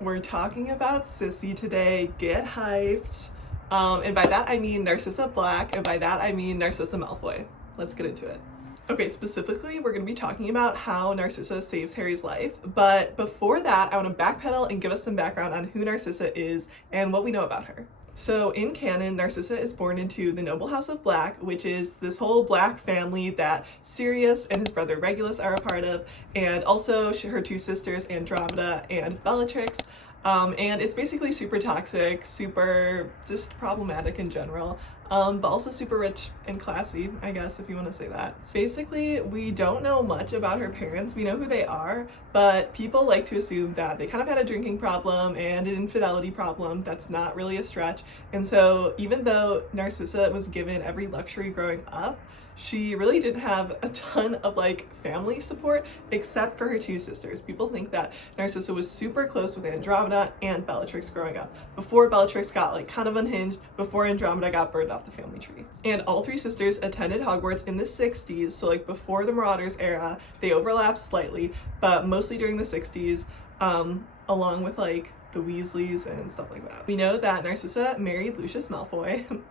We're talking about Sissy today. Get hyped. And by that I mean Narcissa Black, and by that I mean Narcissa Malfoy. Let's get into it. Okay, specifically, we're going to be talking about how Narcissa saves Harry's life, but before that, I want to backpedal and give us some background on who Narcissa is and what we know about her. So in canon, Narcissa is born into the noble house of Black, which is this whole Black family that Sirius and his brother Regulus are a part of, and also her two sisters Andromeda and Bellatrix. And it's basically super toxic, super just problematic in general, but also super rich and classy, I guess, if you want to say that. Basically, we don't know much about her parents. We know who they are, but people like to assume that they kind of had a drinking problem and an infidelity problem. That's not really a stretch. And so even though Narcissa was given every luxury growing up, she really didn't have a ton of like family support except for her two sisters. People think that Narcissa was super close with Andromeda and Bellatrix growing up, before Bellatrix got like kind of unhinged, before Andromeda got burned off the family tree. And all three sisters attended Hogwarts in the 60s, so like before the Marauders era. They overlap slightly, but mostly during the 60s, along with like the Weasleys and stuff like that. We know that Narcissa married Lucius Malfoy,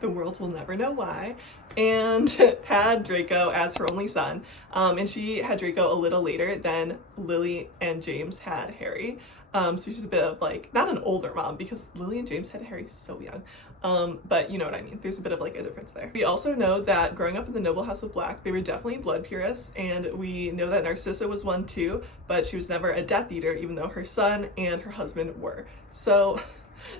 the world will never know why, and had Draco as her only son. And she had Draco a little later than Lily and James had Harry. So she's a bit of like, not an older mom, because Lily and James had Harry so young. But you know what I mean. There's a bit of like a difference there. We also know that growing up in the noble house of Black, they were definitely blood purists, and we know that Narcissa was one too, but she was never a Death Eater, even though her son and her husband were. So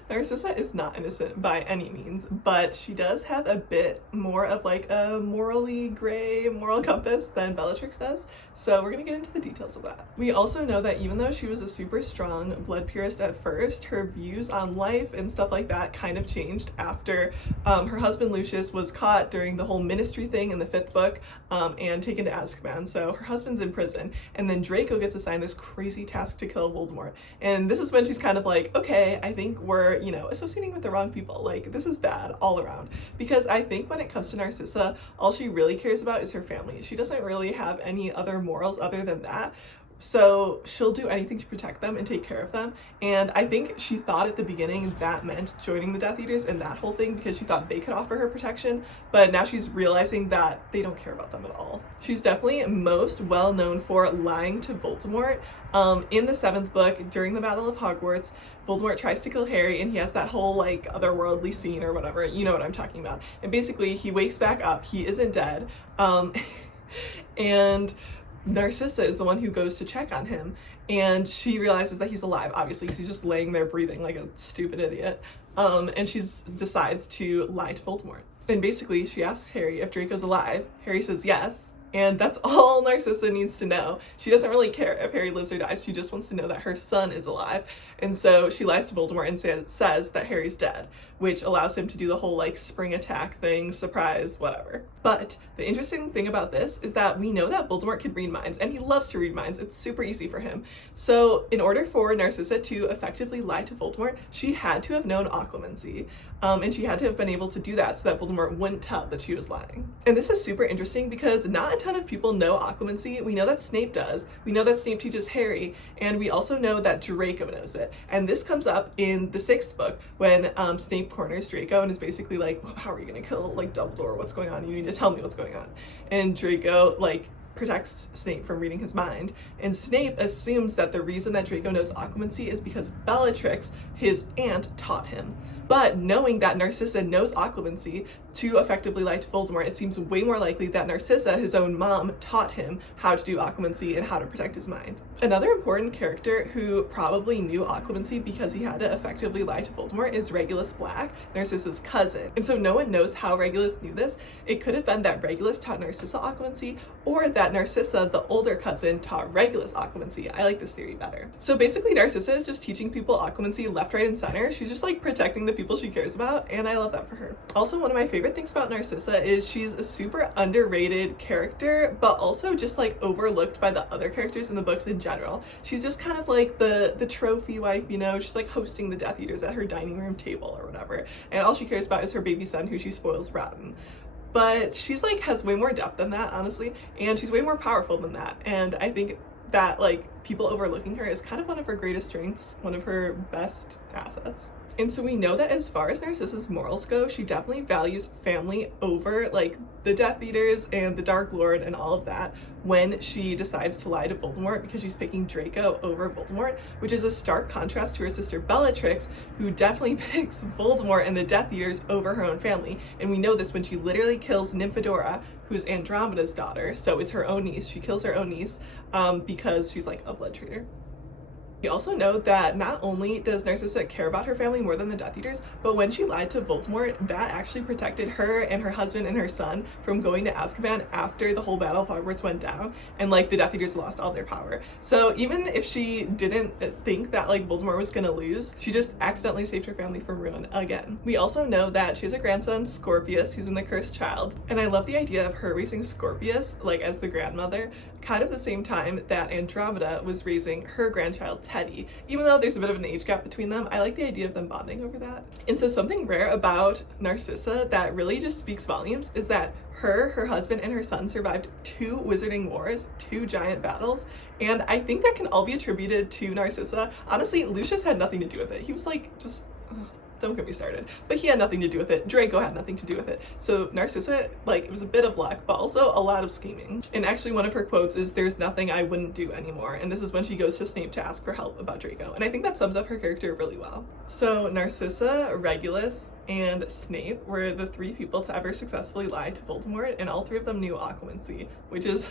Narcissa is not innocent by any means, but she does have a bit more of like a morally gray moral compass than Bellatrix does, so we're gonna get into the details of that. We also know that even though she was a super strong blood purist at first, her views on life and stuff like that kind of changed after her husband Lucius was caught during the whole ministry thing in the 5th book and taken to Azkaban. So her husband's in prison, and then Draco gets assigned this crazy task to kill Voldemort, and this is when she's kind of like, okay, I think we're, you know, associating with the wrong people. Like, this is bad all around. Because I think when it comes to Narcissa, all she really cares about is her family. She doesn't really have any other morals other than that. So she'll do anything to protect them and take care of them. And I think she thought at the beginning that meant joining the Death Eaters and that whole thing, because she thought they could offer her protection, but now she's realizing that they don't care about them at all. She's definitely most well known for lying to Voldemort. In the 7th book, during the Battle of Hogwarts, Voldemort tries to kill Harry, and he has that whole like otherworldly scene or whatever, you know what I'm talking about. And basically he wakes back up, he isn't dead, and Narcissa is the one who goes to check on him, and she realizes that he's alive, obviously, because he's just laying there breathing like a stupid idiot. And she decides to lie to Voldemort. And basically, she asks Harry if Draco's alive. Harry says yes, and that's all Narcissa needs to know. She doesn't really care if Harry lives or dies, she just wants to know that her son is alive. And so she lies to Voldemort and says that Harry's dead, which allows him to do the whole like spring attack thing, surprise, whatever. But the interesting thing about this is that we know that Voldemort can read minds, and he loves to read minds. It's super easy for him. So in order for Narcissa to effectively lie to Voldemort, she had to have known occlumency. And she had to have been able to do that so that Voldemort wouldn't tell that she was lying. And this is super interesting because not a ton of people know occlumency. We know that Snape does. We know that Snape teaches Harry, and we also know that Draco knows it. And this comes up in the 6th book when Snape corners Draco and is basically like, how are you gonna kill like Dumbledore? What's going on? You need to tell me what's going on. And Draco like protects Snape from reading his mind. And Snape assumes that the reason that Draco knows occlumency is because Bellatrix, his aunt, taught him. But knowing that Narcissa knows occlumency to effectively lie to Voldemort, it seems way more likely that Narcissa, his own mom, taught him how to do occlumency and how to protect his mind. Another important character who probably knew occlumency because he had to effectively lie to Voldemort is Regulus Black, Narcissa's cousin. And so no one knows how Regulus knew this. It could have been that Regulus taught Narcissa occlumency, or that Narcissa, the older cousin, taught Regulus occlumency. I like this theory better. So basically Narcissa is just teaching people occlumency left, right, and center. She's just like protecting the people she cares about, and I love that for her. Also, one of my favorite things about Narcissa is she's a super underrated character, but also just like overlooked by the other characters in the books in general. She's just kind of like the trophy wife, you know, she's like hosting the Death Eaters at her dining room table or whatever, and all she cares about is her baby son, who she spoils rotten. But she's like has way more depth than that, honestly, and she's way more powerful than that, and I think that like people overlooking her is kind of one of her greatest strengths, one of her best assets. And so we know that as far as Narcissa's morals go, she definitely values family over like the Death Eaters and the Dark Lord and all of that when she decides to lie to Voldemort, because she's picking Draco over Voldemort, which is a stark contrast to her sister Bellatrix, who definitely picks Voldemort and the Death Eaters over her own family. And we know this when she literally kills Nymphadora, who's Andromeda's daughter, so it's her own niece. She kills her own niece because she's like a blood traitor. We also know that not only does Narcissa care about her family more than the Death Eaters, but when she lied to Voldemort, that actually protected her and her husband and her son from going to Azkaban after the whole Battle of Hogwarts went down and like the Death Eaters lost all their power. So even if she didn't think that like Voldemort was gonna lose, she just accidentally saved her family from ruin again. We also know that she has a grandson, Scorpius, who's in the Cursed Child, and I love the idea of her raising Scorpius like as the grandmother, kind of the same time that Andromeda was raising her grandchild Teddy. Even though there's a bit of an age gap between them, I like the idea of them bonding over that. And so something rare about Narcissa that really just speaks volumes is that her husband, and her son survived 2 wizarding wars, 2 giant battles, and I think that can all be attributed to Narcissa. Honestly, Lucius had nothing to do with it. He was like, just... don't get me started. But he had nothing to do with it. Draco had nothing to do with it. So Narcissa, like, it was a bit of luck, but also a lot of scheming. And actually one of her quotes is, "There's nothing I wouldn't do anymore." And this is when she goes to Snape to ask for help about Draco. And I think that sums up her character really well. So Narcissa, Regulus, and Snape were the 3 people to ever successfully lie to Voldemort, and all 3 of them knew occlumency, which is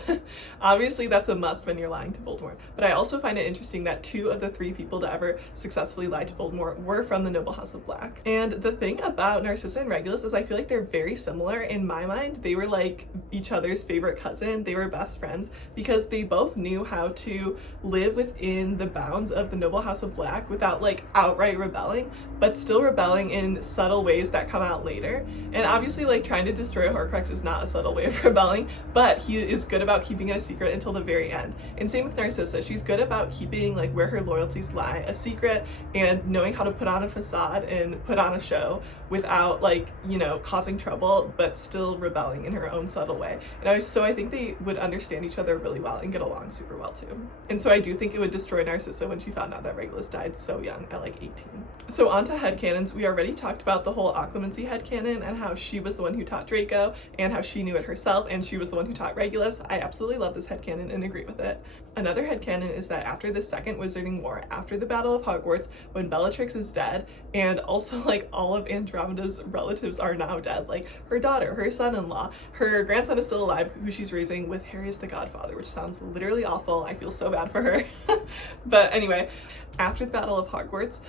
obviously that's a must when you're lying to Voldemort. But I also find it interesting that 2 of the 3 people to ever successfully lie to Voldemort were from the noble house of Black. And the thing about Narcissa and Regulus is I feel like they're very similar. In my mind, they were like each other's favorite cousin. They were best friends because they both knew how to live within the bounds of the noble house of Black without like outright rebelling, but still rebelling in subtle ways that come out later. And obviously like trying to destroy a Horcrux is not a subtle way of rebelling, but he is good about keeping it a secret until the very end. And same with Narcissa. She's good about keeping like where her loyalties lie a secret and knowing how to put on a facade and put on a show without like, you know, causing trouble, but still rebelling in her own subtle way. And I think they would understand each other really well and get along super well too. And so I do think it would destroy Narcissa when she found out that Regulus died so young at like 18. So on to headcanons. We already talked about the whole occlumency headcanon and how she was the one who taught Draco and how she knew it herself and she was the one who taught Regulus. I absolutely love this headcanon and agree with it. Another headcanon is that after the Second Wizarding War, after the Battle of Hogwarts, when Bellatrix is dead, and also like all of Andromeda's relatives are now dead, like her daughter, her son-in-law, her grandson is still alive, who she's raising with Harry as the godfather, which sounds literally awful. I feel so bad for her. But anyway, after the Battle of Hogwarts,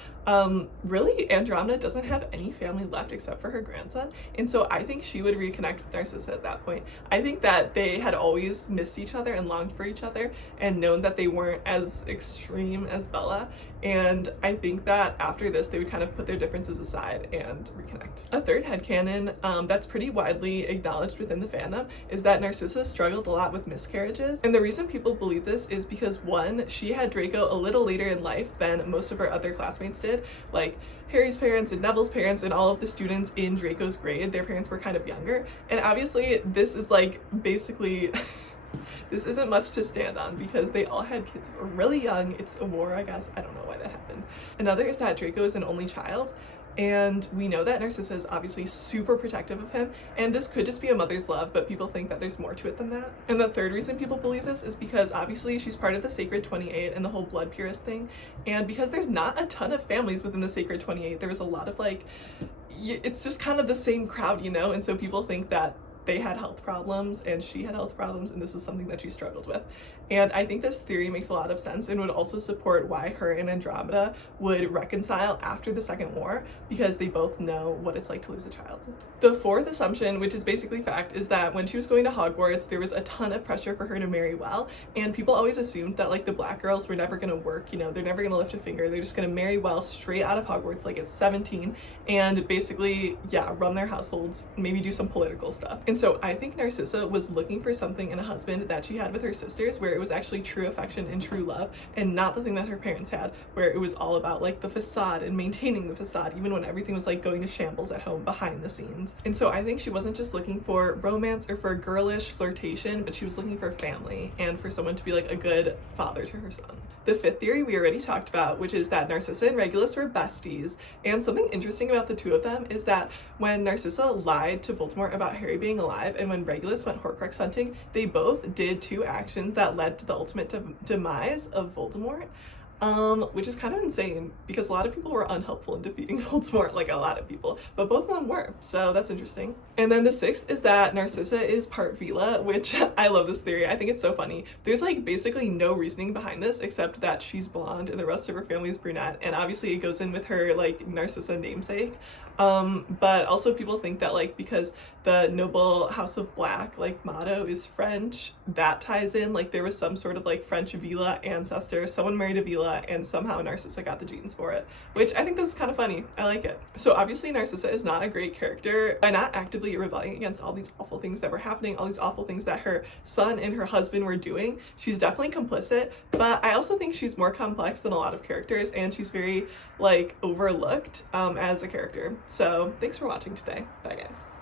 really Andromeda doesn't have any family left except for her grandson, and so I think she would reconnect with Narcissa at that point. I think that they had always missed each other and longed for each other and known that they weren't as extreme as Bella, and I think that after this they would kind of put their differences aside and reconnect. A third headcanon that's pretty widely acknowledged within the fandom is that Narcissa struggled a lot with miscarriages, and the reason people believe this is because one, she had Draco a little later in life than most of her other classmates did. Like Harry's parents and Neville's parents and all of the students in Draco's grade, their parents were kind of younger, and obviously this is like basically this isn't much to stand on because they all had kids who were really young. It's a war, I guess. I don't know why that happened. Another is that Draco is an only child, and we know that Narcissa is obviously super protective of him, and this could just be a mother's love, but people think that there's more to it than that. And the third reason people believe this is because obviously she's part of the Sacred 28 and the whole blood purist thing, and because there's not a ton of families within the Sacred 28, there was a lot of like, it's just kind of the same crowd, you know, and so people think that they had health problems and she had health problems and this was something that she struggled with. And I think this theory makes a lot of sense and would also support why her and Andromeda would reconcile after the Second War, because they both know what it's like to lose a child. The fourth assumption, which is basically fact, is that when she was going to Hogwarts, there was a ton of pressure for her to marry well, and people always assumed that like the black girls were never gonna work, you know, they're never gonna lift a finger, they're just gonna marry well straight out of Hogwarts like at 17 and basically, yeah, run their households, maybe do some political stuff. And so I think Narcissa was looking for something in a husband that she had with her sisters where it was actually true affection and true love, and not the thing that her parents had, where it was all about like the facade and maintaining the facade even when everything was like going to shambles at home behind the scenes. And so I think she wasn't just looking for romance or for girlish flirtation, but she was looking for family and for someone to be like a good father to her son. The fifth theory we already talked about, which is that Narcissa and Regulus were besties. And something interesting about the two of them is that when Narcissa lied to Voldemort about Harry being alive and when Regulus went Horcrux hunting, they both did two actions that led to the ultimate demise of Voldemort. Which is kind of insane because a lot of people were unhelpful in defeating Voldemort, like a lot of people, but both of them were, so that's interesting. And then the sixth is that Narcissa is part Vila, which I love this theory. I think it's so funny. There's like basically no reasoning behind this except that she's blonde and the rest of her family is brunette, and obviously it goes in with her like Narcissa namesake. But also people think that like because the noble house of Black like motto is French, that ties in, like there was some sort of like French Vila ancestor, someone married a Vila, and somehow Narcissa got the genes for it, which I think this is kind of funny. I like it. So obviously Narcissa is not a great character by not actively rebelling against all these awful things that were happening, all these awful things that her son and her husband were doing. She's definitely complicit, but I also think she's more complex than a lot of characters, and she's very like overlooked as a character. So thanks for watching today. Bye guys.